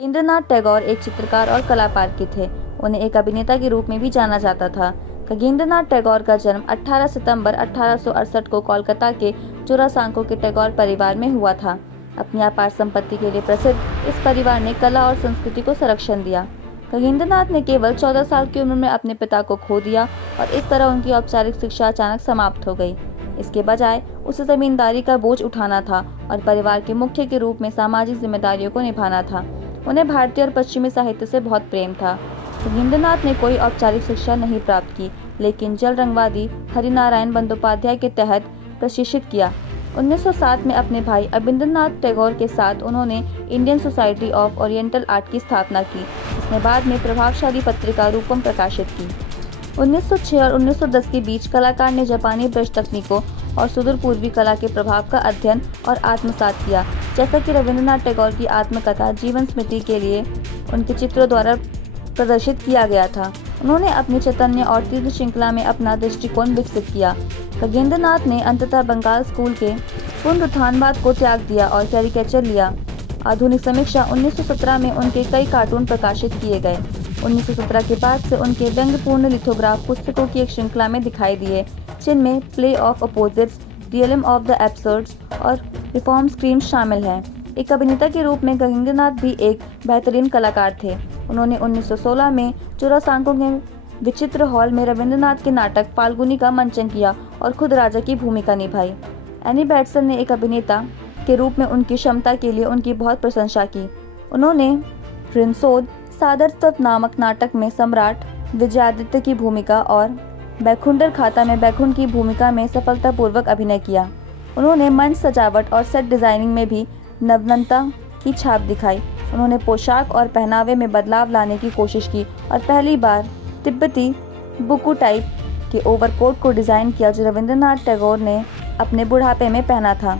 रविंद्रनाथ टैगोर एक चित्रकार और कलाकार के थे। उन्हें एक अभिनेता के रूप में भी जाना जाता था। खगेंद्रनाथ टैगोर का जन्म 18 सितंबर 1868 को कोलकाता के जोरासांको के टैगोर परिवार में हुआ था। अपनी अपार संपत्ति के लिए प्रसिद्ध इस परिवार ने कला और संस्कृति को संरक्षण दिया। खगेंद्रनाथ ने केवल 14 साल की उम्र में अपने पिता को खो दिया और इस तरह उनकी औपचारिक शिक्षा अचानक समाप्त हो गई। इसके बजाय उसे जमींदारी का बोझ उठाना था और परिवार के मुख्य के रूप में सामाजिक जिम्मेदारियों को निभाना था। उन्हें भारतीय और पश्चिमी साहित्य से बहुत प्रेम था। खगेंद्रनाथ ने कोई औपचारिक शिक्षा नहीं प्राप्त की, लेकिन जल रंगवादी हरिनारायण बंदोपाध्याय के तहत प्रशिक्षित किया। 1907 में अपने भाई अबिंद्रनाथ टैगोर के साथ उन्होंने Indian society of oriental art की स्थापना की, जिसने बाद में प्रभावशाली पत्रिका रूपम प्रकाशित की। 1906 और 1910 के बीच कलाकार ने जापानी ब्रश तकनीकों और सुदूर पूर्वी कला के प्रभाव का अध्ययन और आत्मसात किया, जैसा कि रविंद्रनाथ टैगोर की आत्मकथा जीवन स्मृति के लिए उनके चित्रों द्वारा प्रदर्शित किया गया था। उन्होंने अपनी चैतन्य और तीव्र श्रृंखला में अपना दृष्टिकोण विकसित किया। खगेंद्रनाथ ने अंततः बंगाल स्कूल के पुनरुत्थानवाद को त्याग दिया और कैरिकेचर लिया। आधुनिक समीक्षा 1917 में उनके कई कार्टून प्रकाशित किए गए। 1917 के बाद से उनके व्यंग्यपूर्ण लिथोग्राफ पुस्तकों की एक श्रृंखला में दिखाई दिए, जिनमें play of opposites, realism of the absurds और रिफॉर्म स्क्रीम्स शामिल हैं। एक अभिनेता के रूप में खगेंद्रनाथ भी एक बेहतरीन कलाकार थे। उन्होंने 1916 में जोरासांको के विचित्र हॉल में रविंद्रनाथ के नाटक फाल्गुनी का मंचन किया और खुद राजा की भूमिका निभाई। एनी बेटसन ने एक अभिनेता के रूप में उनकी क्षमता के लिए उनकी बहुत प्रशंसा की। उन्होंने ऋणशोध सादरत्व नामक नाटक में सम्राट विजयादित्य की भूमिका और बैकुंठर खाता में बैकुंठ की भूमिका में सफलतापूर्वक अभिनय किया। उन्होंने मंच सजावट और सेट डिजाइनिंग में भी नवनता की छाप दिखाई। उन्होंने पोशाक और पहनावे में बदलाव लाने की कोशिश की और पहली बार तिब्बती बुकू टाइप के ओवरकोट को डिज़ाइन किया, जो रविंद्रनाथ टैगोर ने अपने बुढ़ापे में पहना था।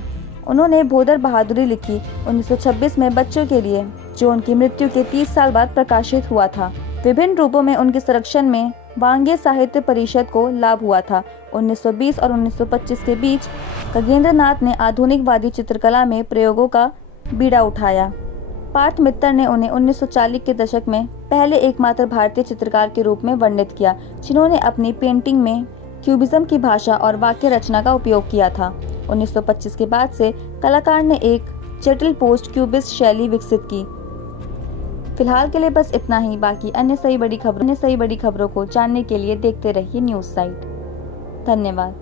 उन्होंने भोदर बहादुरी लिखी 1926 में बच्चों के लिए, जो उनकी मृत्यु के 30 साल बाद प्रकाशित हुआ था। विभिन्न रूपों में उनके संरक्षण में वांगे साहित्य परिषद को लाभ हुआ था। 1920 और 1925 के बीच खगेंद्रनाथ ने आधुनिकवादी चित्रकला में प्रयोगों का बीड़ा उठाया। पार्थ मित्तर ने उन्हें 1940 के दशक में पहले एकमात्र भारतीय चित्रकार के रूप में वर्णित किया, जिन्होंने अपनी पेंटिंग में क्यूबिज्म की भाषा और वाक्य रचना का उपयोग किया था। 1925 के बाद से कलाकार ने एक जटिल पोस्ट क्यूबिस्ट शैली विकसित की। फिलहाल के लिए बस इतना ही। बाकी अन्य सही बड़ी खबरों को जानने के लिए देखते रहिए न्यूज़ साइट। धन्यवाद।